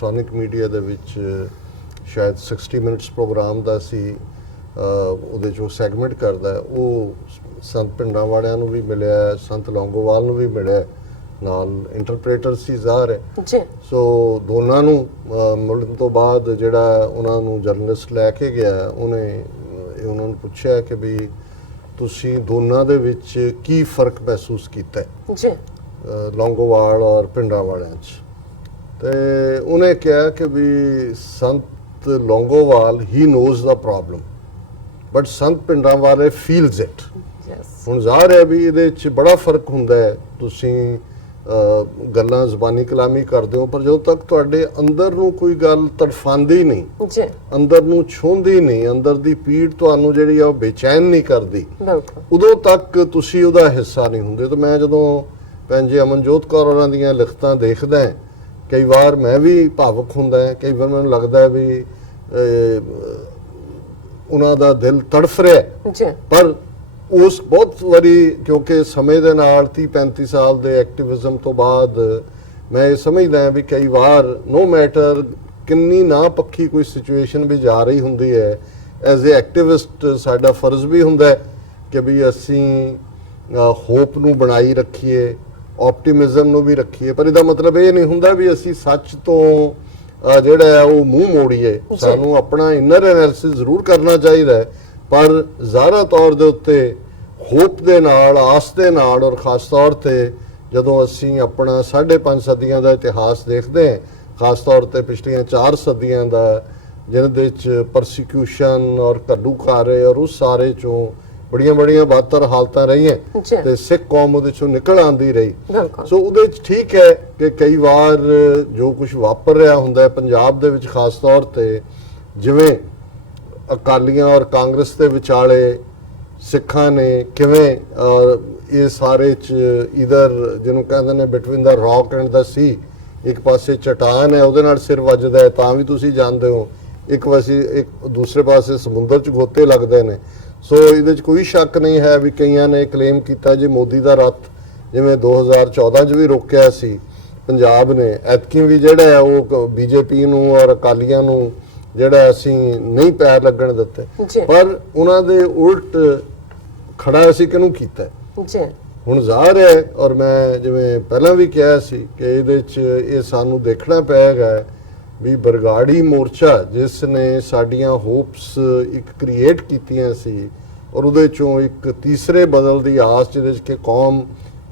Sonic media ਦੇ ਵਿੱਚ ਸ਼ਾਇਦ 60 ਮਿੰਟਸ ਪ੍ਰੋਗਰਾਮ ਦਾ ਸੀ ਉਹਦੇ 'ਚ ਉਹ ਸੈਗਮੈਂਟ ਕਰਦਾ ਉਹ ਸੰਤ ਪਿੰਡਾਂ ਵਾਲਿਆਂ ਨੂੰ ਵੀ ਮਿਲਿਆ, ਸੰਤ ਲੌਂਗੋਵਾਲ ਨੂੰ ਵੀ ਮਿਲਿਆ, ਨਾਲ ਇੰਟਰਪ੍ਰੇਟਰ ਸੀ ਜ਼ਾਹਰ ਹੈ ਜੀ। ਸੋ ਦੋਨਾਂ ਨੂੰ ਮਿਲਣ ਤੋਂ ਬਾਅਦ ਜਿਹੜਾ ਉਹਨਾਂ ਨੂੰ ਜਰਨਲਿਸਟ ਲੈ ਕੇ ਗਿਆ ਉਹਨੇ ਉਹਨਾਂ ਨੂੰ ਪੁੱਛਿਆ ਕਿ ਵੀ ਤੁਸੀਂ ਦੋਨਾਂ ਦੇ ਵਿੱਚ ਕੀ ਫਰਕ ਮਹਿਸੂਸ ਕੀਤਾ ਜੀ, ਲੌਂਗੋਵਾਲ ਔਰ ਪਿੰਡਾਂ ਵਾਲਿਆਂ 'ਚ। ਤੇ ਉਹਨੇ ਕਿਹਾ ਕਿ ਵੀ ਸੰਤ ਲੌਂਗੋਵਾਲ ਹੀ ਨੋਜ਼ ਦਾ ਪ੍ਰੋਬਲਮ ਬਟ ਸੰਤ ਪਿੰਡਾਂ ਵਾਲੇ ਫੀਲਸ ਇਟ। ਹੁਣ ਜ਼ਾਹਰ ਹੈ ਵੀ ਇਹਦੇ 'ਚ ਬੜਾ ਫਰਕ ਹੁੰਦਾ ਹੈ। ਤੁਸੀਂ ਗੱਲਾਂ ਜ਼ਬਾਨੀ ਕਲਾਮੀ ਕਰਦੇ ਹੋ ਪਰ ਜਦੋਂ ਤੱਕ ਤੁਹਾਡੇ ਅੰਦਰ ਨੂੰ ਕੋਈ ਗੱਲ ਤੜਫਾਂਦੀ ਨਹੀਂ, ਅੰਦਰ ਨੂੰ ਛੂੰਹਦੀ ਨਹੀਂ, ਅੰਦਰ ਦੀ ਪੀੜ ਤੁਹਾਨੂੰ ਜਿਹੜੀ ਆ ਉਹ ਬੇਚੈਨ ਨਹੀਂ ਕਰਦੀ, ਉਦੋਂ ਤੱਕ ਤੁਸੀਂ ਉਹਦਾ ਹਿੱਸਾ ਨਹੀਂ ਹੁੰਦੇ। ਤਾਂ ਮੈਂ ਜਦੋਂ ਭੈਣ ਜੀ ਅਮਨਜੋਤ ਕੌਰ ਹੋਰਾਂ ਦੀਆਂ ਲਿਖਤਾਂ ਦੇਖਦਾ ਕਈ ਵਾਰ ਮੈਂ ਵੀ ਭਾਵੁਕ ਹੁੰਦਾ, ਕਈ ਵਾਰ ਮੈਨੂੰ ਲੱਗਦਾ ਵੀ ਉਹਨਾਂ ਦਾ ਦਿਲ ਤੜਫ ਰਿਹਾ। ਪਰ ਉਸ ਬਹੁਤ ਵਾਰੀ ਕਿਉਂਕਿ ਸਮੇਂ ਦੇ ਨਾਲ 30-35 ਸਾਲ ਦੇ ਐਕਟਿਵਿਜ਼ਮ ਤੋਂ ਬਾਅਦ ਮੈਂ ਇਹ ਸਮਝਦਾ ਵੀ ਕਈ ਵਾਰ ਨੋ ਮੈਟਰ ਕਿੰਨੀ ਨਾ ਪੱਖੀ ਕੋਈ ਸਿਚੁਏਸ਼ਨ ਵੀ ਜਾ ਰਹੀ ਹੁੰਦੀ ਹੈ, ਐਜ਼ ਏ ਐਕਟਿਵਿਸਟ ਸਾਡਾ ਫਰਜ਼ ਵੀ ਹੁੰਦਾ ਕਿ ਵੀ ਅਸੀਂ ਹੋਪ ਨੂੰ ਬਣਾਈ ਰੱਖੀਏ, ਆਪਟੀਮਿਜ਼ਮ ਨੂੰ ਵੀ ਰੱਖੀਏ। ਪਰ ਇਹਦਾ ਮਤਲਬ ਇਹ ਨਹੀਂ ਹੁੰਦਾ ਵੀ ਅਸੀਂ ਸੱਚ ਤੋਂ ਜਿਹੜਾ ਉਹ ਮੂੰਹ ਮੋੜੀਏ। ਸਾਨੂੰ ਆਪਣਾ ਇਨਰ ਐਨਾਲਿਸਿਸ ਜ਼ਰੂਰ ਕਰਨਾ ਚਾਹੀਦਾ ਹੈ ਪਰ ਜ਼ਾਹਰਾ ਤੌਰ ਦੇ ਉੱਤੇ ਹੋਪ ਦੇ ਨਾਲ, ਆਸ ਦੇ ਨਾਲ, ਔਰ ਖਾਸ ਤੌਰ ਤੇ ਜਦੋਂ ਅਸੀਂ ਆਪਣਾ 5.5 ਸਦੀਆਂ ਦਾ ਇਤਿਹਾਸ ਦੇਖਦੇ ਹਾਂ, ਖਾਸ ਤੌਰ ਤੇ ਪਿਛਲੀਆਂ 4 ਸਦੀਆਂ ਦਾ ਜਿਹਦੇ ਵਿੱਚ ਪਰਸੀਕਿਊਸ਼ਨ ਔਰ ਘੱਲੂਘਾਰੇ ਔਰ ਉਸ ਸਾਰੇ ਚੋਂ ਬੜੀਆਂ ਬਦਤਰ ਹਾਲਤਾਂ ਰਹੀਆਂ ਤੇ ਸਿੱਖ ਕੌਮ ਉਹਦੇ ਚੋਂ ਨਿਕਲ ਆਂਦੀ ਰਹੀ। ਸੋ ਉਹਦੇ ਚ ਠੀਕ ਹੈ ਕਿ ਕਈ ਵਾਰ ਜੋ ਕੁਝ ਵਾਪਰ ਰਿਹਾ ਹੁੰਦਾ ਹੈ ਪੰਜਾਬ ਦੇ ਵਿੱਚ, ਖਾਸ ਤੌਰ ਤੇ ਜਿਵੇਂ ਅਕਾਲੀਆਂ ਔਰ ਕਾਂਗਰਸ ਦੇ ਵਿਚਾਲੇ ਸਿੱਖਾਂ ਨੇ ਕਿਵੇਂ ਇਹ ਸਾਰੇ ਚ ਇਧਰ ਜਿਹਨੂੰ ਕਹਿੰਦੇ ਨੇ ਬਿਟਵੀਨ ਦਾ ਰੌਕ ਐਂਡ ਦਾ ਸੀ, ਇੱਕ ਪਾਸੇ ਚਟਾਨ ਹੈ ਉਹਦੇ ਨਾਲ ਸਿਰ ਵੱਜਦਾ ਹੈ ਤਾਂ ਵੀ ਤੁਸੀਂ ਜਾਣਦੇ ਹੋ, ਇੱਕ ਦੂਸਰੇ ਪਾਸੇ ਸਮੁੰਦਰ ਚ ਗੋਤੇ ਲੱਗਦੇ ਨੇ। ਸੋ ਇਹਦੇ 'ਚ ਕੋਈ ਸ਼ੱਕ ਨਹੀਂ ਹੈ ਵੀ ਕਈਆਂ ਨੇ ਕਲੇਮ ਕੀਤਾ ਜੀ ਮੋਦੀ ਦਾ ਰੱਥ ਜਿਵੇਂ 2014 'ਚ ਵੀ ਰੋਕਿਆ ਸੀ ਪੰਜਾਬ ਨੇ, ਐਤਕੀ ਵੀ ਜਿਹੜਾ ਹੈ ਉਹ ਬੀਜੇਪੀ ਨੂੰ ਔਰ ਅਕਾਲੀਆਂ ਨੂੰ ਜਿਹੜਾ ਅਸੀਂ ਨਹੀਂ ਪੈਰ ਲੱਗਣ ਦਿੱਤੇ, ਪਰ ਉਹਨਾਂ ਦੇ ਉਲਟ ਖੜਾ ਅਸੀਂ ਕਿਹਨੂੰ ਕੀਤਾ ਹੁਣ ਜ਼ਾਹਰ ਹੈ। ਔਰ ਮੈਂ ਜਿਵੇਂ ਪਹਿਲਾਂ ਵੀ ਕਿਹਾ ਸੀ ਕਿ ਇਹਦੇ 'ਚ ਇਹ ਸਾਨੂੰ ਦੇਖਣਾ ਪਏਗਾ ਵੀ ਬਰਗਾੜੀ ਮੋਰਚਾ ਜਿਸ ਨੇ ਸਾਡੀਆਂ ਹੋਪਸ ਇੱਕ ਕ੍ਰੀਏਟ ਕੀਤੀਆਂ ਸੀ ਔਰ ਉਹਦੇ ਚੋਂ ਇੱਕ ਤੀਸਰੇ ਬਦਲ ਦੀ ਆਸ ਜਿਹਦੇ 'ਚ ਕਿ ਕੌਮ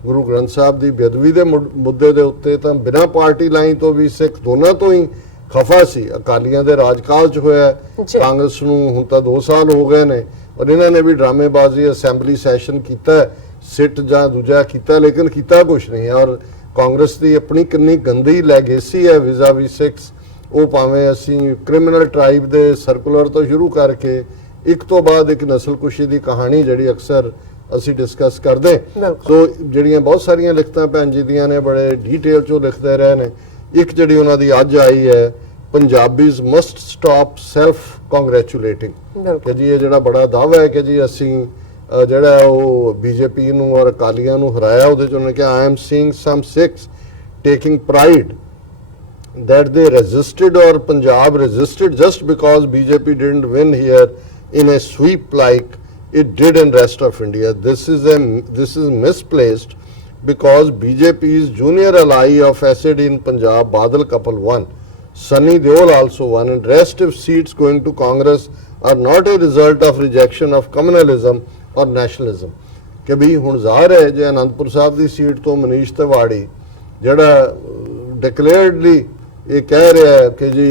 ਗੁਰੂ ਗ੍ਰੰਥ ਸਾਹਿਬ ਦੀ ਬੇਅਦਬੀ ਦੇ ਮੁੱਦੇ ਦੇ ਉੱਤੇ ਤਾਂ ਬਿਨਾਂ ਪਾਰਟੀ ਲਾਈਨ ਤੋਂ ਵੀ ਸਿੱਖ ਦੋਨਾਂ ਤੋਂ ਹੀ ਖਫਾ ਸੀ। ਅਕਾਲੀਆਂ ਦੇ ਰਾਜਕਾਲ 'ਚ ਹੋਇਆ, ਕਾਂਗਰਸ ਨੂੰ ਹੁਣ ਤਾਂ 2 ਸਾਲ ਹੋ ਗਏ ਨੇ ਔਰ ਇਹਨਾਂ ਨੇ ਵੀ ਡਰਾਮੇਬਾਜ਼ੀ ਅਸੈਂਬਲੀ ਸੈਸ਼ਨ ਕੀਤਾ, ਸਿੱਟ ਜਾਂ ਦੂਜਾ ਕੀਤਾ, ਲੇਕਿਨ ਕੀਤਾ ਕੁਛ ਨਹੀਂ। ਔਰ ਕਾਂਗਰਸ ਦੀ ਆਪਣੀ ਕਿੰਨੀ ਗੰਦੀ ਲੈਗੇਸੀ ਹੈ ਵਿਜ਼ਾ ਵੀ 6, ਉਹ ਭਾਵੇਂ ਅਸੀਂ ਕ੍ਰਿਮੀਨਲ ਟ੍ਰਾਈਬ ਦੇ ਸਰਕੂਲਰ ਤੋਂ ਸ਼ੁਰੂ ਕਰਕੇ ਇੱਕ ਤੋਂ ਬਾਅਦ ਇੱਕ ਨਸਲਕੁਸ਼ੀ ਦੀ ਕਹਾਣੀ ਜਿਹੜੀ ਅਕਸਰ ਅਸੀਂ ਡਿਸਕਸ ਕਰਦੇ। ਸੋ ਜਿਹੜੀਆਂ ਬਹੁਤ ਸਾਰੀਆਂ ਲਿਖਤਾਂ ਭੈਣ ਜੀ ਦੀਆਂ ਨੇ ਬੜੇ ਡੀਟੇਲ 'ਚੋਂ ਲਿਖਦੇ ਰਹੇ ਨੇ। ਇੱਕ ਜਿਹੜੀ ਉਹਨਾਂ ਦੀ ਅੱਜ ਆਈ ਹੈ, ਪੰਜਾਬੀਜ਼ ਮਸਟ ਸਟਾਪ ਸੈਲਫ ਕੰਗ੍ਰੈਚੁਲੇਟਿੰਗ, ਕਿ ਜੀ ਇਹ ਜਿਹੜਾ ਬੜਾ ਦਾਅਵਾ ਹੈ ਕਿ ਜੀ ਅਸੀਂ ਜਿਹੜਾ ਉਹ ਬੀਜੇਪੀ ਨੂੰ ਔਰ ਅਕਾਲੀਆਂ ਨੂੰ ਹਰਾਇਆ, ਉਹਦੇ 'ਚ ਉਹਨੇ ਕਿਹਾ I am seeing some Sikhs taking pride that they resisted or Punjab resisted just because BJP didn't win here in a sweep like it did in rest of India. This is misplaced because BJP's junior ally of acid in Punjab, Badal couple won. Sunny Deol also won, and rest of seats going to Congress are not a result of rejection of communalism or nationalism. ਕਿ ਵੀ ਹੁਣ ਜ਼ਾਹਰ ਹੈ ਜੇ ਅਨੰਦਪੁਰ ਸਾਹਿਬ ਦੀ seat ਤੋਂ ਮਨੀਸ਼ ਤਿਵਾੜੀ ਜਿਹੜਾ ਡਿਕਲੇਅਰਡਲੀ ਇਹ ਕਹਿ ਰਿਹਾ ਹੈ ਕਿ ਜੀ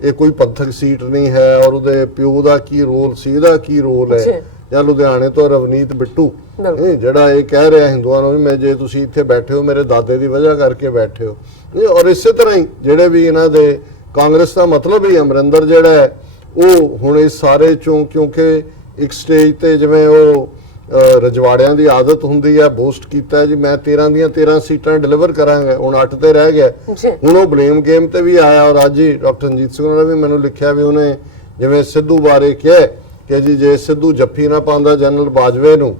ਇਹ ਕੋਈ ਪੰਥਕ ਸੀਟ ਨਹੀਂ ਹੈ ਔਰ ਉਹਦੇ ਪਿਓ ਦਾ ਕੀ ਰੋਲ ਸੀ, ਇਹਦਾ ਕੀ ਰੋਲ ਹੈ, ਜਾਂ ਲੁਧਿਆਣੇ ਤੋਂ ਰਵਨੀਤ ਬਿੱਟੂ ਜਿਹੜਾ ਇਹ ਕਹਿ ਰਿਹਾ ਹਿੰਦੂਆਂ ਨੂੰ ਵੀ ਮੈਂ ਜੇ ਤੁਸੀਂ ਇੱਥੇ ਬੈਠੇ ਹੋ ਮੇਰੇ ਦਾਦੇ ਦੀ ਵਜ੍ਹਾ ਕਰਕੇ ਬੈਠੇ ਹੋ। ਔਰ ਇਸੇ ਤਰ੍ਹਾਂ ਹੀ ਜਿਹੜੇ ਵੀ ਇਹਨਾਂ ਦੇ ਕਾਂਗਰਸ ਦਾ ਮਤਲਬ ਹੀ ਅਮਰਿੰਦਰ ਜਿਹੜਾ ਹੈ ਉਹ ਹੁਣ ਇਸ ਸਾਰੇ ਚੋਂ ਕਿਉਂਕਿ ਇੱਕ ਸਟੇਜ ਤੇ ਜਿਵੇਂ ਉਹ ਰਜਵਾੜਿਆਂ ਦੀ ਆਦਤ ਹੁੰਦੀ ਹੈ ਬੋਸਟ ਕੀਤਾ ਜੀ ਮੈਂ 13 ਦੀਆਂ 13 ਸੀਟਾਂ ਡਿਲੀਵਰ ਕਰਾਂਗਾ, ਹੁਣ 8 ਤੇ ਰਹਿ ਗਿਆ। ਹੁਣ ਉਹ ਬਲੇਮ ਗੇਮ ਤੇ ਵੀ ਆਇਆ ਔਰ ਅੱਜ ਹੀ ਡਾਕਟਰ ਰਣਜੀਤ ਸਿੰਘ ਨੇ ਵੀ ਮੈਨੂੰ ਲਿਖਿਆ ਵੀ ਉਹਨੇ ਜਿਵੇਂ ਸਿੱਧੂ ਬਾਰੇ ਕਿਹਾ ਕਿ ਜੀ ਜੇ ਸਿੱਧੂ ਜੱਫੀ ਨਾ ਪਾਉਂਦਾ ਜਨਰਲ ਬਾਜਵੇ ਨੂੰ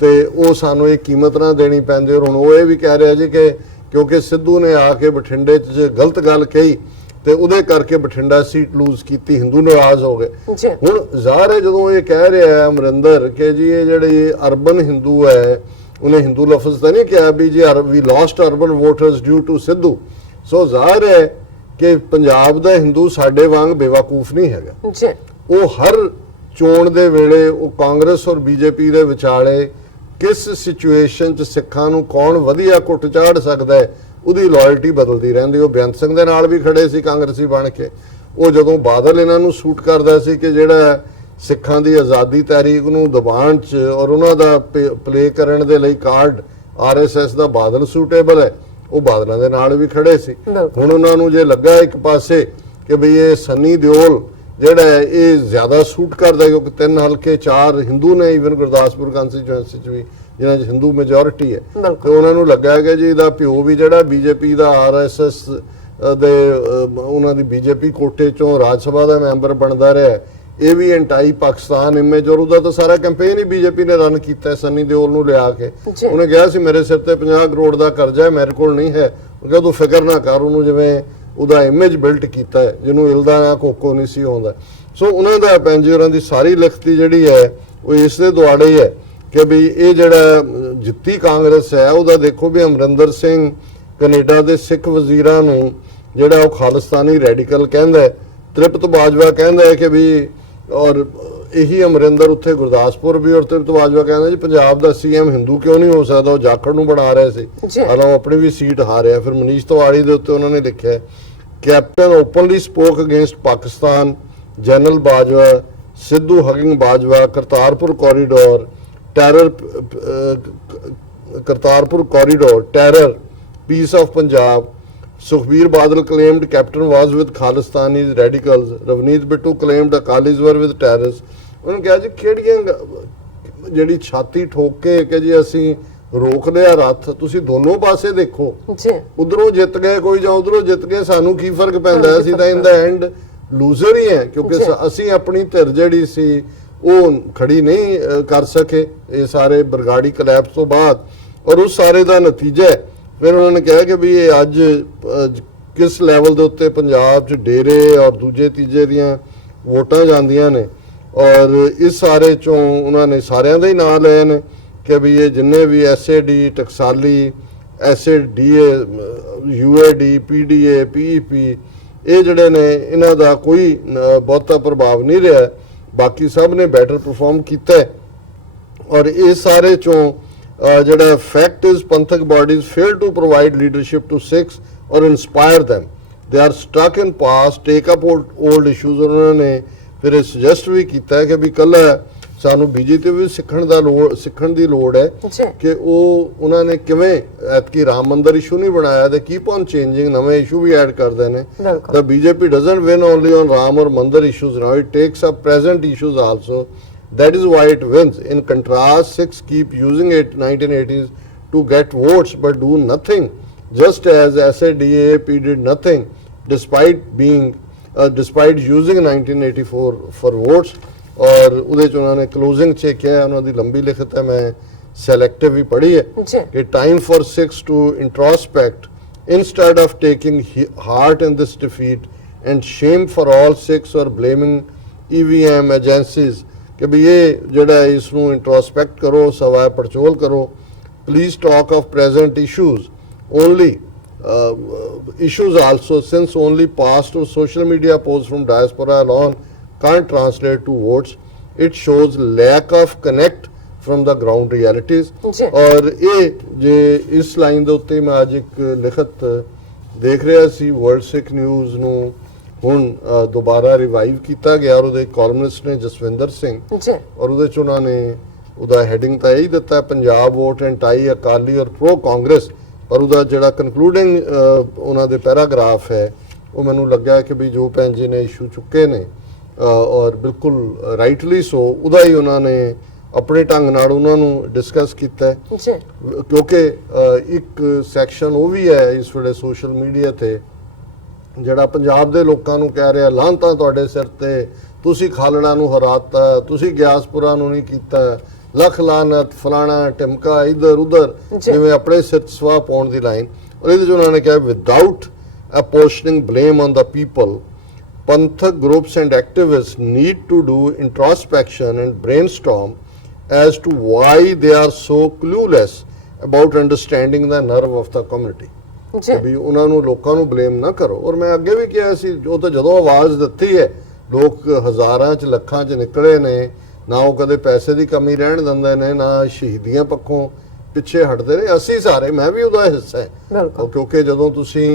ਤੇ ਉਹ ਸਾਨੂੰ ਇਹ ਕੀਮਤ ਨਾ ਦੇਣੀ ਪੈਂਦੀ। ਔਰ ਹੁਣ ਉਹ ਇਹ ਵੀ ਕਹਿ ਰਿਹਾ ਜੀ ਕਿ ਕਿਉਂਕਿ ਸਿੱਧੂ ਨੇ ਆ ਕੇ ਬਠਿੰਡੇ 'ਚ ਗਲਤ ਗੱਲ ਕਹੀ ਤੇ ਉਹਦੇ ਕਰਕੇ ਬਠਿੰਡਾ ਸੀਟ ਲੂਜ਼ ਕੀਤੀ, ਹਿੰਦੂ ਨਾਰਾਜ਼ ਹੋ ਗਏ। ਹੁਣ ਜ਼ਾਹਰ ਹੈ ਜਦੋਂ ਇਹ ਕਹਿ ਰਿਹਾ ਹੈ ਅਮਰਿੰਦਰ ਕਿ ਜੀ ਇਹ ਜਿਹੜੇ ਅਰਬਨ ਹਿੰਦੂ ਹੈ, ਉਹਨੇ ਹਿੰਦੂ ਲਫ਼ਜ਼ ਤਾਂ ਨਹੀਂ ਕਿਹਾ ਵੀ ਜੀ we lost urban voters due to Sidhu, so ਜ਼ਾਹਰ ਹੈ ਕਿ ਪੰਜਾਬ ਦਾ ਹਿੰਦੂ ਸਾਡੇ ਵਾਂਗ ਬੇਵਕੂਫ ਨਹੀਂ ਹੈਗਾ। ਉਹ ਹਰ ਚੋਣ ਦੇ ਵੇਲੇ ਉਹ ਕਾਂਗਰਸ ਔਰ ਬੀਜੇਪੀ ਦੇ ਵਿਚਾਲੇ ਕਿਸ ਸਿਚੁਏਸ਼ਨ 'ਚ ਸਿੱਖਾਂ ਨੂੰ ਕੌਣ ਵਧੀਆ ਕੁੱਟ ਚਾੜ ਸਕਦਾ ਹੈ ਉਹਦੀ ਲਾਇਲਟੀ ਬਦਲਦੀ ਰਹਿੰਦੀ। ਉਹ ਬੇਅੰਤ ਸਿੰਘ ਦੇ ਨਾਲ ਵੀ ਖੜੇ ਸੀ ਕਾਂਗਰਸੀ ਬਣ ਕੇ, ਉਹ ਜਦੋਂ ਬਾਦਲ ਇਹਨਾਂ ਨੂੰ ਸੂਟ ਕਰਦਾ ਸੀ ਕਿ ਜਿਹੜਾ ਸਿੱਖਾਂ ਦੀ ਆਜ਼ਾਦੀ ਤਹਿਰੀਕ ਨੂੰ ਦਬਾਉਣ 'ਚ ਔਰ ਉਹਨਾਂ ਦਾ ਪਲੇ ਕਰਨ ਦੇ ਲਈ ਕਾਰਡ ਆਰਐਸਐਸ ਦਾ ਬਾਦਲ ਸੂਟੇਬਲ ਹੈ, ਉਹ ਬਾਦਲਾਂ ਦੇ ਨਾਲ ਵੀ ਖੜੇ ਸੀ। ਹੁਣ ਉਹਨਾਂ ਨੂੰ ਜੇ ਲੱਗਾ ਇੱਕ ਪਾਸੇ ਕਿ ਬਈ ਇਹ ਸੰਨੀ ਦਿਓਲ ਜਿਹੜਾ ਇਹ ਜ਼ਿਆਦਾ ਸੂਟ ਕਰਦਾ ਕਿਉਂਕਿ 3 ਹਲਕੇ 4 ਹਿੰਦੂ ਨੇ, ਈਵਨ ਗੁਰਦਾਸਪੁਰ ਕੰਸਟੀਚੁਐਂਸੀ 'ਚ ਵੀ ਜਿਨ੍ਹਾਂ 'ਚ ਹਿੰਦੂ ਮੈਜੋਰਿਟੀ ਹੈ, ਤੇ ਉਹਨਾਂ ਨੂੰ ਲੱਗਾ ਕਿ ਜੀ ਇਹਦਾ ਪਿਓ ਵੀ ਜਿਹੜਾ ਬੀਜੇਪੀ ਦਾ ਆਰਐਸਐਸ ਦੇ ਉਹਨਾਂ ਦੀ ਬੀਜੇਪੀ ਕੋਟੇ 'ਚੋਂ ਰਾਜ ਸਭਾ ਦਾ ਮੈਂਬਰ ਬਣਦਾ ਰਿਹਾ, ਇਹ ਵੀ ਐਂਟਾਈ ਪਾਕਿਸਤਾਨ ਇਮੇਜ, ਔਰ ਉਹਦਾ ਤਾਂ ਸਾਰਾ ਕੈਂਪੇਨ ਹੀ ਬੀਜੇਪੀ ਨੇ ਰਨ ਕੀਤਾ ਸੰਨੀ ਦਿਓਲ ਨੂੰ ਲਿਆ ਕੇ। ਉਹਨੇ ਕਿਹਾ ਸੀ ਮੇਰੇ ਸਿਰ ਤੇ 50 ਕਰੋੜ ਦਾ ਕਰਜ਼ਾ ਹੈ, ਮੇਰੇ ਕੋਲ ਨਹੀਂ ਹੈ। ਉਹ ਕਹਿੰਦਾ ਤੂੰ ਫਿਕਰ ਨਾ ਕਰ, ਉਹਨੂੰ ਜਿਵੇਂ ਉਹਦਾ ਇਮੇਜ ਬਿਲਟ ਕੀਤਾ ਹੈ ਜਿਹਨੂੰ ਇਲਦਾ ਆ ਕੋਕੋ ਨਹੀਂ ਸੀ ਆਉਂਦਾ। ਸੋ ਉਹਨਾਂ ਦਾ ਪੈਂਜੀ ਹੋਰਾਂ ਦੀ ਸਾਰੀ ਲਿਖਤੀ ਜਿਹੜੀ ਹੈ ਉਹ ਇਸ ਦੇ ਦੁਆਲੇ ਹੀ ਹੈ ਕਿ ਵੀ ਇਹ ਜਿਹੜਾ ਜਿੱਤੀ ਕਾਂਗਰਸ ਹੈ ਉਹਦਾ ਦੇਖੋ ਵੀ ਅਮਰਿੰਦਰ ਸਿੰਘ ਕੈਨੇਡਾ ਦੇ ਸਿੱਖ ਵਜ਼ੀਰਾਂ ਨੂੰ ਜਿਹੜਾ ਉਹ ਖਾਲਿਸਤਾਨੀ ਰੈਡੀਕਲ ਕਹਿੰਦਾ ਹੈ, ਤ੍ਰਿਪਤ ਬਾਜਵਾ ਕਹਿੰਦਾ ਹੈ ਕਿ ਵੀ, ਔਰ ਇਹੀ ਅਮਰਿੰਦਰ ਉੱਥੇ ਗੁਰਦਾਸਪੁਰ ਵੀ ਔਰ ਤ੍ਰਿਪਤ ਬਾਜਵਾ ਕਹਿੰਦਾ ਜੀ ਪੰਜਾਬ ਦਾ ਸੀਐਮ ਹਿੰਦੂ ਕਿਉਂ ਨਹੀਂ ਹੋ ਸਕਦਾ, ਉਹ ਜਾਖੜ ਨੂੰ ਬਣਾ ਰਿਹਾ ਸੀ, ਹਾਲਾਂ ਉਹ ਆਪਣੀ ਵੀ ਸੀਟ ਹਾਰਿਆ। ਫਿਰ ਮਨੀਸ਼ ਤਿਵਾੜੀ ਦੇ ਉੱਤੇ ਉਹਨਾਂ ਨੇ ਲਿਖਿਆ captain openly spoke against Pakistan, general Bajwa, Sidhu hugging Bajwa, Kartarpur corridor terror, peace of Punjab. Sukhbir Badal claimed captain was with Khalistani radicals. Ravneet Bittu claimed Akalis were with terrorists. ਉਹਨਾਂ ਕਿਹਾ ਜੀ ਕਿਹੜੀਆਂ ਜਿਹੜੀ ਛਾਤੀ ਠੋਕ ਕੇ ਕਿ ਜੀ ਅਸੀਂ ਰੋਕ ਲਿਆ ਰੱਥ, ਤੁਸੀਂ ਦੋਨੋਂ ਪਾਸੇ ਦੇਖੋ, ਉਧਰੋਂ ਜਿੱਤ ਗਏ ਕੋਈ ਜਾਂ ਉਧਰੋਂ ਜਿੱਤ ਗਏ, ਸਾਨੂੰ ਕੀ ਫਰਕ ਪੈਂਦਾ, ਅਸੀਂ ਤਾਂ ਇਨ ਦਾ ਐਂਡ ਲੂਜ਼ਰ ਹੀ ਹੈ ਕਿਉਂਕਿ ਅਸੀਂ ਆਪਣੀ ਧਿਰ ਜਿਹੜੀ ਸੀ ਉਹ ਖੜੀ ਨਹੀਂ ਕਰ ਸਕੇ ਇਹ ਸਾਰੇ ਬਰਗਾੜੀ ਕਲੈਪਸ ਤੋਂ ਬਾਅਦ, ਔਰ ਉਸ ਸਾਰੇ ਦਾ ਨਤੀਜਾ ਫਿਰ ਉਹਨਾਂ ਨੇ ਕਿਹਾ ਕਿ ਵੀ ਇਹ ਅੱਜ ਕਿਸ ਲੈਵਲ ਦੇ ਉੱਤੇ ਪੰਜਾਬ 'ਚ ਡੇਰੇ ਔਰ ਦੂਜੇ ਤੀਜੇ ਦੀਆਂ ਵੋਟਾਂ ਜਾਂਦੀਆਂ ਨੇ, ਔਰ ਇਸ ਸਾਰੇ 'ਚੋਂ ਉਹਨਾਂ ਨੇ ਸਾਰਿਆਂ ਦੇ ਹੀ ਨਾਂ ਲਏ ਨੇ ਕਿ ਵੀ ਇਹ ਜਿੰਨੇ ਵੀ ਐਸਏਡੀ, ਟਕਸਾਲੀ, ਐਸਏਡੀਏ, ਯੂਏਡੀ, ਪੀਡੀਏ, ਪੀਈਪੀ, ਇਹ ਜਿਹੜੇ ਨੇ ਇਹਨਾਂ ਦਾ ਕੋਈ ਬਹੁਤਾ ਪ੍ਰਭਾਵ ਨਹੀਂ ਰਿਹਾ, ਬਾਕੀ ਸਭ ਨੇ ਬੈਟਰ ਪਰਫਾਰਮ ਕੀਤਾ। ਔਰ ਇਹ ਸਾਰੇ 'ਚੋਂ ਜਿਹੜਾ ਫੈਕਟ ਇਜ਼ ਪੰਥਕ bodies fail to provide leadership to Sikhs ਔਰ inspire them, they are stuck in past, take up old issues। ਉਹਨਾਂ ਨੇ ਫਿਰ ਇਹ ਸੁਜੈਸਟ ਵੀ ਕੀਤਾ ਹੈ ਕਿ ਵੀ ਕੱਲ੍ਹ ਸਾਨੂੰ ਬੀਜੇਪੀ ਵੀ ਸਿੱਖਣ ਦੀ ਲੋੜ ਹੈ ਕਿ ਉਹ ਉਹਨਾਂ ਨੇ ਕਿਵੇਂ ਐਤਕੀ ਰਾਮ ਮੰਦਿਰ ਇਸ਼ੂ ਨਹੀਂ ਬਣਾਇਆ ਤੇ ਕੀਪ ਔਨ ਚੇਂਜਿੰਗ, ਨਵੇਂ ਇਸ਼ੂ ਵੀ ਐਡ ਕਰਦੇ ਨੇ। The BJP doesn't win only on Ram or Mandir issues now, it takes up present issues also. That is why it wins. In contrast, Sikhs keep using it 1980s to get votes but do nothing, just as SADAP did nothing despite using 1984 for votes। और ਉਹਦੇ ਚ ਉਹਨਾਂ ਨੇ closing ਚ ਕਿਹਾ, ਉਹਨਾਂ ਦੀ ਲੰਬੀ ਲਿਖਤ ਹੈ, ਮੈਂ ਸਿਲੈਕਟਿਵ ਵੀ ਪੜ੍ਹੀ ਹੈ ਕਿ time for Sikhs to introspect instead of taking heart in this defeat and shame for all Sikhs or blaming EVM agencies ਕਿ ਵੀ ਇਹ ਜਿਹੜਾ ਇਸ ਨੂੰ ਇੰਟਰੋਸਪੈਕਟ ਕਰੋ, ਸਵਾਏ ਪੜਚੋਲ ਕਰੋ। Please talk of present issues only, issues also, since only past or social media posts from diaspora alone can't translate to votes. It shows lack of connect from the ground realities। ਔਰ ਇਹ ਜੇ ਇਸ line ਦੇ ਉੱਤੇ ਮੈਂ ਅੱਜ ਇੱਕ ਲਿਖਤ ਦੇਖ ਰਿਹਾ ਸੀ, ਵਰਲਡ ਸਿੱਖ ਨਿਊਜ਼ ਨੂੰ ਹੁਣ ਦੁਬਾਰਾ ਰਿਵਾਈਵ ਕੀਤਾ ਗਿਆ ਔਰ ਉਹਦੇ ਕਾਲਮਨਿਸਟ ਨੇ ਜਸਵਿੰਦਰ ਸਿੰਘ, ਔਰ ਉਹਦੇ ਚ ਉਹਨਾਂ ਨੇ ਉਹਦਾ ਹੈਡਿੰਗ ਤਾਂ ਇਹੀ ਦਿੱਤਾ ਪੰਜਾਬ ਵੋਟ ਐਂਟਾਈ ਅਕਾਲੀ ਔਰ ਪ੍ਰੋ ਕਾਂਗਰਸ, ਪਰ ਉਹਦਾ ਜਿਹੜਾ ਕਨਕਲੂਡਿੰਗ ਉਹਨਾਂ ਦੇ ਪੈਰਾਗ੍ਰਾਫ ਹੈ ਉਹ ਮੈਨੂੰ ਲੱਗਾ ਕਿ ਵੀ ਜੋ ਭੈਣ ਜੀ ਨੇ ਇਸ਼ੂ ਚੁੱਕੇ ਨੇ ਔਰ ਬਿਲਕੁਲ ਰਾਈਟਲੀ ਸੋ, ਉਹਦਾ ਹੀ ਉਹਨਾਂ ਨੇ ਆਪਣੇ ਢੰਗ ਨਾਲ ਉਹਨਾਂ ਨੂੰ ਡਿਸਕਸ ਕੀਤਾ ਹੈ। ਕਿਉਂਕਿ ਇੱਕ ਸੈਕਸ਼ਨ ਉਹ ਵੀ ਹੈ ਇਸ ਵੇਲੇ ਸੋਸ਼ਲ ਮੀਡੀਆ ਤੇ ਜਿਹੜਾ ਪੰਜਾਬ ਦੇ ਲੋਕਾਂ ਨੂੰ ਕਹਿ ਰਿਹਾ ਲਾਹਨਤਾਂ ਤੁਹਾਡੇ ਸਿਰ ਤੇ, ਤੁਸੀਂ ਖਾਲੜਾ ਨੂੰ ਹਰਾਤਾ, ਤੁਸੀਂ ਗਿਆਸਪੁਰਾ ਨੂੰ ਨਹੀਂ ਕੀਤਾ, ਲੱਖ ਲਾਨਤ, ਫਲਾਣਾ ਟਿਮਕਾ, ਇੱਧਰ ਉੱਧਰ, ਜਿਵੇਂ ਆਪਣੇ ਸਿਰ ਸਵਾਹ ਪਾਉਣ ਦੀ ਲਾਈਨ। ਔਰ ਇਹਦੇ 'ਚ ਉਹਨਾਂ ਨੇ ਕਿਹਾ without apportioning blame on the people, Panthak groups and activists need to do introspection and brainstorm as to why they are so clueless about understanding the nerve of the community. ਜੀ ਵੀ ਉਹਨਾਂ ਨੂੰ ਲੋਕਾਂ ਨੂੰ ਬਲੇਮ ਨਾ ਕਰੋ। ਔਰ ਮੈਂ ਅੱਗੇ ਵੀ ਕਿਹਾ ਸੀ, ਉਹ ਤਾਂ ਜਦੋਂ ਆਵਾਜ਼ ਦਿੱਤੀ ਹੈ ਲੋਕ ਹਜ਼ਾਰਾਂ ਚ ਲੱਖਾਂ ਚ ਨਿਕਲੇ ਨੇ, ਨਾ ਉਹ ਕਦੇ ਪੈਸੇ ਦੀ ਕਮੀ ਰਹਿਣ ਦਿੰਦੇ ਨੇ, ਨਾ ਸ਼ਹੀਦੀਆਂ ਪੱਖੋਂ ਪਿੱਛੇ ਹਟਦੇ ਨੇ। ਅਸੀਂ ਸਾਰੇ, ਮੈਂ ਵੀ ਉਹਦਾ ਹਿੱਸਾ ਹੈ, ਬਿਲਕੁਲ ਕਿਉਂਕਿ ਜਦੋਂ ਤੁਸੀਂ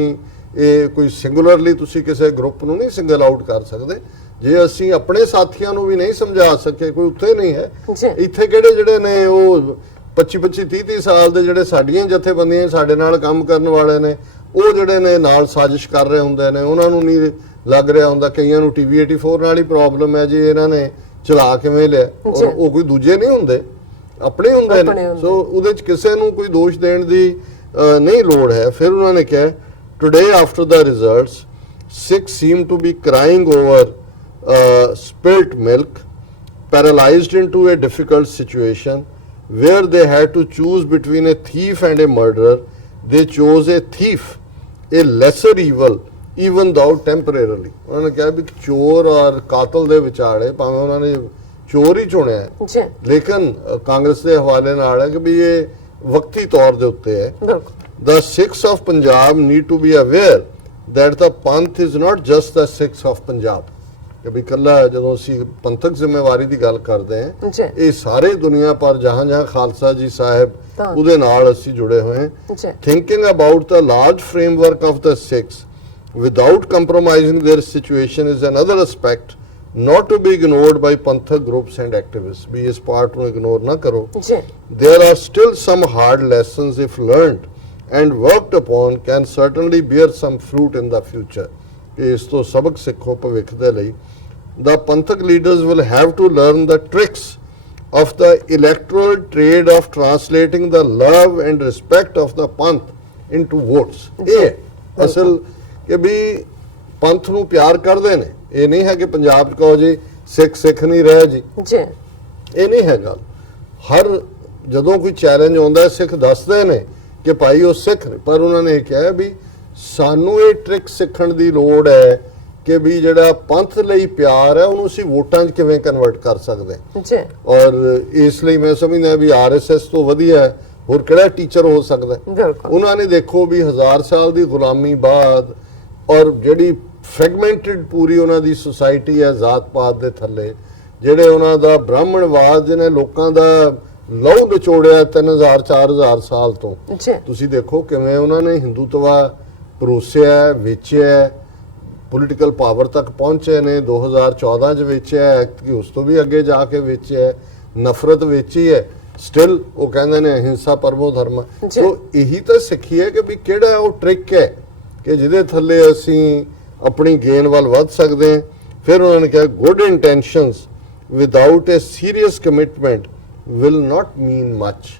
ਇਹ ਕੋਈ ਸਿੰਗੂਲਰਲੀ ਤੁਸੀਂ ਕਿਸੇ ਗਰੁੱਪ ਨੂੰ ਨਹੀਂ ਸਿੰਗਲ ਆਊਟ ਕਰ ਸਕਦੇ। ਜੇ ਅਸੀਂ ਆਪਣੇ ਸਾਥੀਆਂ ਨੂੰ ਵੀ ਨਹੀਂ ਸਮਝਾ ਸਕੇ, ਕੋਈ ਉੱਥੇ ਨਹੀਂ ਹੈ। ਜੀ ਇੱਥੇ ਕਿਹੜੇ ਜਿਹੜੇ ਨੇ ਉਹ 25 30 ਸਾਲ ਦੇ ਜਿਹੜੇ ਸਾਡੀਆਂ ਜਥੇਬੰਦੀਆਂ ਸਾਡੇ ਨਾਲ ਕੰਮ ਕਰਨ ਵਾਲੇ ਨੇ, ਉਹ ਜਿਹੜੇ ਨੇ ਨਾਲ ਸਾਜ਼ਿਸ਼ ਕਰ ਰਹੇ ਹੁੰਦੇ ਨੇ, ਉਹਨਾਂ ਨੂੰ ਨਹੀਂ ਲੱਗ ਰਿਹਾ ਹੁੰਦਾ। ਕਈਆਂ ਨੂੰ TV 84 ਨਾਲ ਹੀ ਪ੍ਰੋਬਲਮ ਹੈ ਜੀ, ਇਹਨਾਂ ਨੇ ਚਲਾ ਕਿਵੇਂ ਲਿਆ। ਔਰ ਉਹ ਕੋਈ ਦੂਜੇ ਨਹੀਂ ਹੁੰਦੇ, ਆਪਣੇ ਹੁੰਦੇ ਨੇ। ਸੋ ਉਹਦੇ ਚ ਕਿਸੇ ਨੂੰ ਕੋਈ ਦੋਸ਼ ਦੇਣ ਦੀ ਨਹੀਂ ਲੋੜ ਹੈ। ਫਿਰ ਉਹਨਾਂ ਨੇ ਕਿਹਾ, today after the results Sikhs seem to be crying over spilt milk, paralyzed into a difficult situation where they had to choose between a thief and a murderer. They chose a thief, a lesser evil, even though temporarily. ਉਹਨਾਂ ਨੇ ਕਿਹਾ ਵੀ ਚੋਰ ਔਰ ਕਾਤਲ ਦੇ ਵਿਚਾਲੇ, ਭਾਵੇਂ ਉਹਨਾਂ ਨੇ ਚੋਰ ਹੀ ਚੁਣਿਆ ਹੈ, ਜੀ ਲੇਕਿਨ ਕਾਂਗਰਸ ਦੇ ਹਵਾਲੇ ਨਾਲ ਹੈ ਕਿ ਵੀ ਇਹ ਵਕਤੀ ਤੌਰ ਦੇ ਉੱਤੇ ਹੈ। ਬਿਲਕੁਲ The Sikhs of Punjab need to be aware that the Panth is not just the Sikhs of Punjab. ਕਿ ਵੀ ਇਕੱਲਾ ਜਦੋਂ ਅਸੀਂ ਪੰਥਕ ਜ਼ਿੰਮੇਵਾਰੀ ਦੀ ਗੱਲ ਕਰਦੇ ਹਾਂ, ਜੀ ਇਹ ਸਾਰੇ ਦੁਨੀਆ ਪਰ ਜਹਾਂ ਜਹਾਂ ਖਾਲਸਾ ਜੀ ਸਾਹਿਬ ਉਹਦੇ ਨਾਲ ਅਸੀਂ ਜੁੜੇ ਹੋਏ ਹਾਂ। ਜੀ Thinking about the large framework of the Sikhs without compromising their situation is another aspect not to be ignored by Panthak groups and activists. ਵੀ ਇਸ ਪਾਰਟ ਨੂੰ ਇਗਨੋਰ ਨਾ ਕਰੋ। ਜੀ There are still some hard lessons if learned and worked upon can certainly bear some fruit in the future. ਇਸ ਤੋਂ ਸਬਕ ਸਿੱਖੋ ਭਵਿੱਖ ਦੇ ਲਈ। The Panthak leaders will have to learn the tricks of the electoral trade of translating the love and respect of the Panth into votes. ਇਹ ਅਸਲ ਕਿ ਵੀ ਪੰਥ ਨੂੰ ਪਿਆਰ ਕਰਦੇ ਨੇ। ਇਹ ਨਹੀਂ ਹੈ ਕਿ ਪੰਜਾਬ 'ਚ ਕਹੋ ਜੀ ਸਿੱਖ ਨਹੀਂ ਰਹੇ ਜੀ, ਜੀ ਇਹ ਨਹੀਂ ਹੈ ਗੱਲ। ਹਰ ਜਦੋਂ ਕੋਈ ਚੈਲੰਜ ਆਉਂਦਾ ਸਿੱਖ ਦੱਸਦੇ ਨੇ ਕਿ ਭਾਈ ਉਹ ਸਿੱਖ ਨੇ, ਪਰ ਉਹਨਾਂ ਨੇ ਇਹ ਕਿਹਾ ਵੀ ਸਾਨੂੰ ਇਹ ਟ੍ਰਿਕ ਸਿੱਖਣ ਦੀ ਲੋੜ ਹੈ ਕਿ ਵੀ ਜਿਹੜਾ ਪੰਥ ਲਈ ਪਿਆਰ ਹੈ ਉਹਨੂੰ ਅਸੀਂ ਵੋਟਾਂ 'ਚ ਕਿਵੇਂ ਕਨਵਰਟ ਕਰ ਸਕਦੇ ਹਾਂ। ਜੀ ਔਰ ਇਸ ਲਈ ਮੈਂ ਸਮਝਦਾ ਵੀ RSS ਤੋਂ ਵਧੀਆ ਹੋਰ ਕਿਹੜਾ ਟੀਚਰ ਹੋ ਸਕਦਾ। ਬਿਲਕੁਲ ਉਹਨਾਂ ਨੇ ਦੇਖੋ ਵੀ 1000 ਸਾਲ ਦੀ ਗੁਲਾਮੀ ਬਾਅਦ ਔਰ ਜਿਹੜੀ ਫ੍ਰੈਗਮੈਂਟਡ ਪੂਰੀ ਉਹਨਾਂ ਦੀ ਸੁਸਾਇਟੀ ਹੈ ਜ਼ਾਤ ਪਾਤ ਦੇ ਥੱਲੇ, ਜਿਹੜੇ ਉਹਨਾਂ ਦਾ ਬ੍ਰਾਹਮਣਵਾਦ ਜਿਹਨੇ ਲੋਕਾਂ ਦਾ ਲਹੂ ਨਿਚੋੜਿਆ 3000 4000 ਸਾਲ ਤੋਂ, ਜੀ ਤੁਸੀਂ ਦੇਖੋ ਕਿਵੇਂ ਉਹਨਾਂ ਨੇ ਹਿੰਦੂਤਵਾ ਪਰੋਸਿਆ, ਵੇਚਿਆ, ਪੋਲੀਟੀਕਲ ਪਾਵਰ ਤੱਕ ਪਹੁੰਚੇ ਨੇ। 2014 ਚ ਵੇਚਿਆ, ਕਿ ਉਸ ਤੋਂ ਵੀ ਅੱਗੇ ਜਾ ਕੇ ਵੇਚਿਆ, ਨਫ਼ਰਤ ਵੇਚੀ ਹੈ। ਸਟਿਲ ਉਹ ਕਹਿੰਦੇ ਨੇ ਅਹਿੰਸਾ ਪਰਮੋ ਧਰਮ। ਸੋ ਇਹੀ ਤਾਂ ਸਿੱਖੀ ਹੈ ਕਿ ਵੀ ਕਿਹੜਾ ਉਹ ਟ੍ਰਿਕ ਹੈ ਕਿ ਜਿਹਦੇ ਥੱਲੇ ਅਸੀਂ ਆਪਣੀ ਗੇਨ ਵੱਲ ਵੱਧ ਸਕਦੇ ਹਾਂ। ਫਿਰ ਉਹਨਾਂ ਨੇ ਕਿਹਾ good intentions without A serious commitment will not mean much.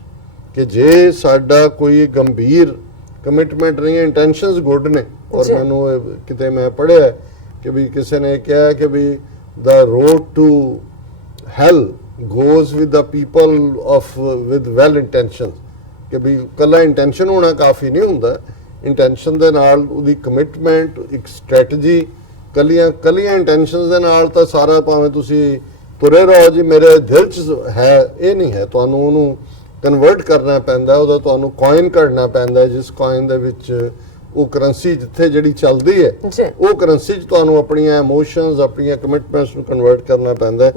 ਕਿ ਜੇ ਸਾਡਾ ਕੋਈ ਗੰਭੀਰ ਕਮਿਟਮੈਂਟ ਨਹੀਂ ਹੈ, ਇੰਟੈਂਸ਼ਨਸ ਗੁੱਡ ਨੇ। ਔਰ ਮੈਨੂੰ ਕਿਤੇ ਮੈਂ ਪੜ੍ਹਿਆ ਕਿ ਵੀ ਕਿਸੇ ਨੇ ਕਿਹਾ ਕਿ ਵੀ ਦ ਰੋਡ ਟੂ ਹੈਲ goes with the people of with well intention. ਕਿ ਵੀ ਕੱਲਾ ਇੰਟੈਂਸ਼ਨ ਹੋਣਾ ਕਾਫੀ ਨਹੀਂ ਹੁੰਦਾ, ਇੰਟੈਂਸ਼ਨ ਦੇ ਨਾਲ ਉਹਦੀ ਕਮਿਟਮੈਂਟ, ਇੱਕ ਸਟ੍ਰੈਟਜੀ। ਕੱਲੀਆਂ ਇੰਟੈਂਸ਼ਨਸ ਦੇ ਨਾਲ ਤਾਂ ਸਾਰਾ ਭਾਵੇਂ ਤੁਸੀਂ ਤੁਰੇ ਰਹੋ ਜੀ ਮੇਰੇ ਦਿਲ 'ਚ ਹੈ, ਇਹ ਨਹੀਂ ਹੈ। ਤੁਹਾਨੂੰ ਉਹਨੂੰ ਕਨਵਰਟ ਕਰਨਾ ਪੈਂਦਾ, ਉਹਦਾ ਤੁਹਾਨੂੰ ਕੋਇਨ ਕੱਢਣਾ ਪੈਂਦਾ, ਜਿਸ ਕੋਇਨ ਦੇ ਵਿੱਚ ਉਹ ਕਰੰਸੀ ਜਿੱਥੇ ਜਿਹੜੀ ਚੱਲਦੀ ਹੈ ਉਹ ਕਰੰਸੀ 'ਚ ਤੁਹਾਨੂੰ ਆਪਣੀਆਂ ਇਮੋਸ਼ਨਸ, ਆਪਣੀਆਂ ਕਮਿਟਮੈਂਟਸ ਨੂੰ ਕਨਵਰਟ ਕਰਨਾ ਪੈਂਦਾ।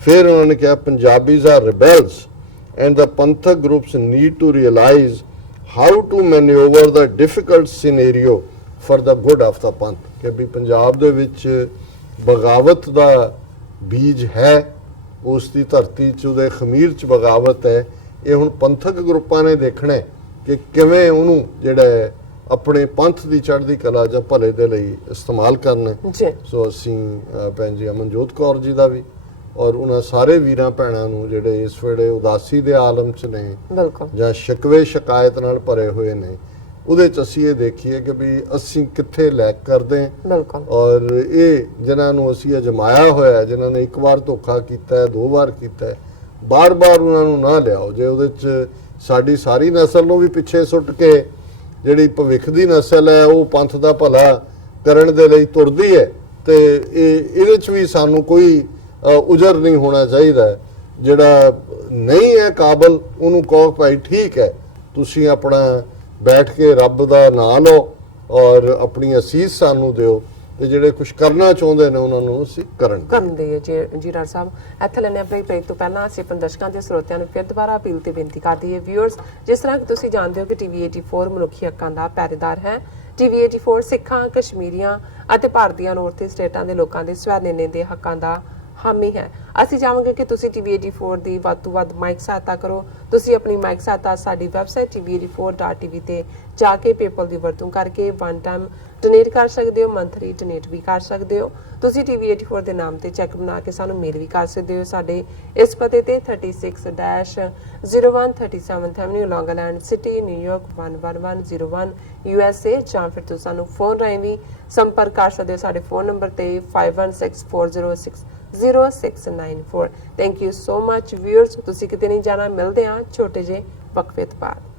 ਫਿਰ ਉਹਨਾਂ ਨੇ ਕਿਹਾ Punjabis are rebels and the Panthic groups need to realise how to manoeuvre the difficult scenario for the good of the Panth. ਕਿ ਵੀ ਪੰਜਾਬ ਦੇ ਵਿੱਚ ਬਗਾਵਤ ਦਾ ਬੀਜ ਹੈ, ਉਸ ਦੀ ਧਰਤੀ 'ਚ ਉਹਦੇ ਖਮੀਰ 'ਚ ਬਗਾਵਤ ਹੈ। ਇਹ ਹੁਣ ਪੰਥਕ ਗਰੁੱਪਾਂ ਨੇ ਦੇਖਣਾ ਕਿ ਕਿਵੇਂ ਉਹਨੂੰ ਜਿਹੜਾ ਆਪਣੇ ਪੰਥ ਦੀ ਚੜ੍ਹਦੀ ਕਲਾ ਜਾਂ ਭਲੇ ਦੇ ਲਈ ਇਸਤੇਮਾਲ ਕਰਨਾ। ਸੋ ਅਸੀਂ ਭੈਣ ਜੀ ਅਮਨਜੋਤ ਕੌਰ ਜੀ ਦਾ ਵੀ ਔਰ ਉਹਨਾਂ ਸਾਰੇ ਵੀਰਾਂ ਭੈਣਾਂ ਨੂੰ ਜਿਹੜੇ ਇਸ ਵੇਲੇ ਉਦਾਸੀ ਦੇ ਆਲਮ 'ਚ ਨੇ ਜਾਂ ਸ਼ਿਕਵੇ ਸ਼ਿਕਾਇਤ ਨਾਲ ਭਰੇ ਹੋਏ ਨੇ, ਉਹਦੇ 'ਚ ਅਸੀਂ ਇਹ ਦੇਖੀਏ ਕਿ ਵੀ ਅਸੀਂ ਕਿੱਥੇ ਲੈਕ ਕਰਦੇ ਔਰ ਇਹ ਜਿਨ੍ਹਾਂ ਨੂੰ ਅਸੀਂ ਅਜਮਾਇਆ ਹੋਇਆ, ਜਿਨ੍ਹਾਂ ਨੇ ਇੱਕ ਵਾਰ ਧੋਖਾ ਕੀਤਾ ਹੈ, 2 ਵਾਰ ਕੀਤਾ ਹੈ, ਬਾਰ-ਬਾਰ ਉਹਨਾਂ ਨੂੰ ਨਾ ਲਿਆਓ। ਜੇ ਉਹਦੇ 'ਚ ਸਾਡੀ ਸਾਰੀ ਨਸਲ ਨੂੰ ਵੀ ਪਿੱਛੇ ਸੁੱਟ ਕੇ ਜਿਹੜੀ ਭਵਿੱਖ ਦੀ ਨਸਲ ਹੈ ਉਹ ਪੰਥ ਦਾ ਭਲਾ ਕਰਨ ਦੇ ਲਈ ਤੁਰਦੀ ਹੈ ਤੇ ਇਹਦੇ 'ਚ ਵੀ ਸਾਨੂੰ ਕੋਈ ਉਜਰ ਨਹੀਂ ਹੋਣਾ ਚਾਹੀਦਾ। ਜਿਹੜਾ ਨਹੀਂ ਹੈ ਕਾਬਲ ਉਹਨੂੰ ਕਹੋ ਭਾਈ ਠੀਕ ਹੈ, ਤੁਸੀਂ ਆਪਣਾ ਬੈਠ ਕੇ ਰੱਬ ਦਾ ਨਾਂ ਲਓ ਔਰ ਆਪਣੀ ਅਸੀਸ ਸਾਨੂੰ ਦਿਓ ਤੇ ਜਿਹੜੇ ਕੁਝ ਕਰਨਾ ਚਾਹੁੰਦੇ ਨੇ ਉਹਨਾਂ ਨੂੰ ਅਸੀਂ ਕਰਦੇ ਜੀ ਡਾਕਟਰ ਸਾਹਿਬ ਇੱਥੇ ਲੈਣੇ ਬ੍ਰੇਕ ਤੋਂ ਪਹਿਲਾਂ ਅਸੀਂ ਆਪਣੇ ਦਰਸ਼ਕਾਂ ਤੇ ਸਰੋਤਿਆਂ ਨੂੰ ਫਿਰ ਦੁਬਾਰਾ ਅਪੀਲ ਤੇ ਬੇਨਤੀ ਕਰਦੀ ਹੈ ਵਿਊਅਰਸ, ਜਿਸ ਤਰ੍ਹਾਂ ਕਿ ਤੁਸੀਂ ਜਾਣਦੇ ਹੋ ਕਿ ਟੀਵੀ 84 ਮਨੁੱਖੀ ਹੱਕਾਂ ਦਾ ਪਹਿਰੇਦਾਰ ਹੈ। ਟੀਵੀ 84 ਸਿੱਖਾਂ, ਕਸ਼ਮੀਰੀਆਂ ਅਤੇ ਭਾਰਤੀਆਂ ਨੂੰ ਔਰਤੀ ਸਟੇਟਾਂ ਦੇ ਲੋਕਾਂ ਦੇ ਸਵੈ ਨਿਰਣੇ ਦੇ ਹੱਕਾਂ ਦਾ ਹਾਮੀ ਹੈ। ਅਸੀਂ ਚਾਹਾਂਗੇ ਕਿ ਤੁਸੀਂ ਟੀਵੀ 84 ਦੀ ਵੱਧ ਤੋਂ ਵੱਧ ਮਾਈਕ ਸਹਾਇਤਾ ਕਰੋ। ਤੁਸੀਂ ਆਪਣੀ ਮਾਈਕ ਸਹਾਇਤਾ ਸਾਡੀ ਵੈਬਸਾਈਟ tv84.tv ਤੇ ਜਾ ਕੇ ਪੇਪਲ ਦੀ ਵਰਤੋਂ ਕਰਕੇ ਵਨ ਟਾਈਮ ਡੋਨੇਟ ਕਰ ਸਕਦੇ ਹੋ, ਮੰਥਲੀ ਡੋਨੇਟ ਵੀ ਕਰ ਸਕਦੇ ਹੋ। ਤੁਸੀਂ ਟੀਵੀ 84 ਦੇ ਨਾਮ ਤੇ ਚੈੱਕ ਬਣਾ ਕੇ ਸਾਨੂੰ ਮੇਲ ਵੀ ਕਰ ਸਕਦੇ ਹੋ ਸਾਡੇ ਇਸ ਪਤੇ ਤੇ 36-0137 ਐਵਨਿਊ ਲੌਂਗ ਆਈਲੈਂਡ ਸਿਟੀ, ਨਿਊਯਾਰਕ 11101 USA, ਜਾਂ ਫਿਰ ਤੁਸੀਂ ਸਾਨੂੰ ਫੋਨ ਰਾਹੀਂ ਵੀ ਸੰਪਰਕ ਕਰ ਸਕਦੇ ਹੋ ਸਾਡੇ ਫੋਨ ਨੰਬਰ ਤੇ 5164060694। Thank you so much viewers, ਤੁਸੀਂ ਕਿਤੇ ਨਹੀਂ ਜਾਣਾ, ਮਿਲਦੇ ਹਾਂ ਛੋਟੇ ਜਿਹੇ ਵਕਫੇ ਤੋਂ ਬਾਅਦ।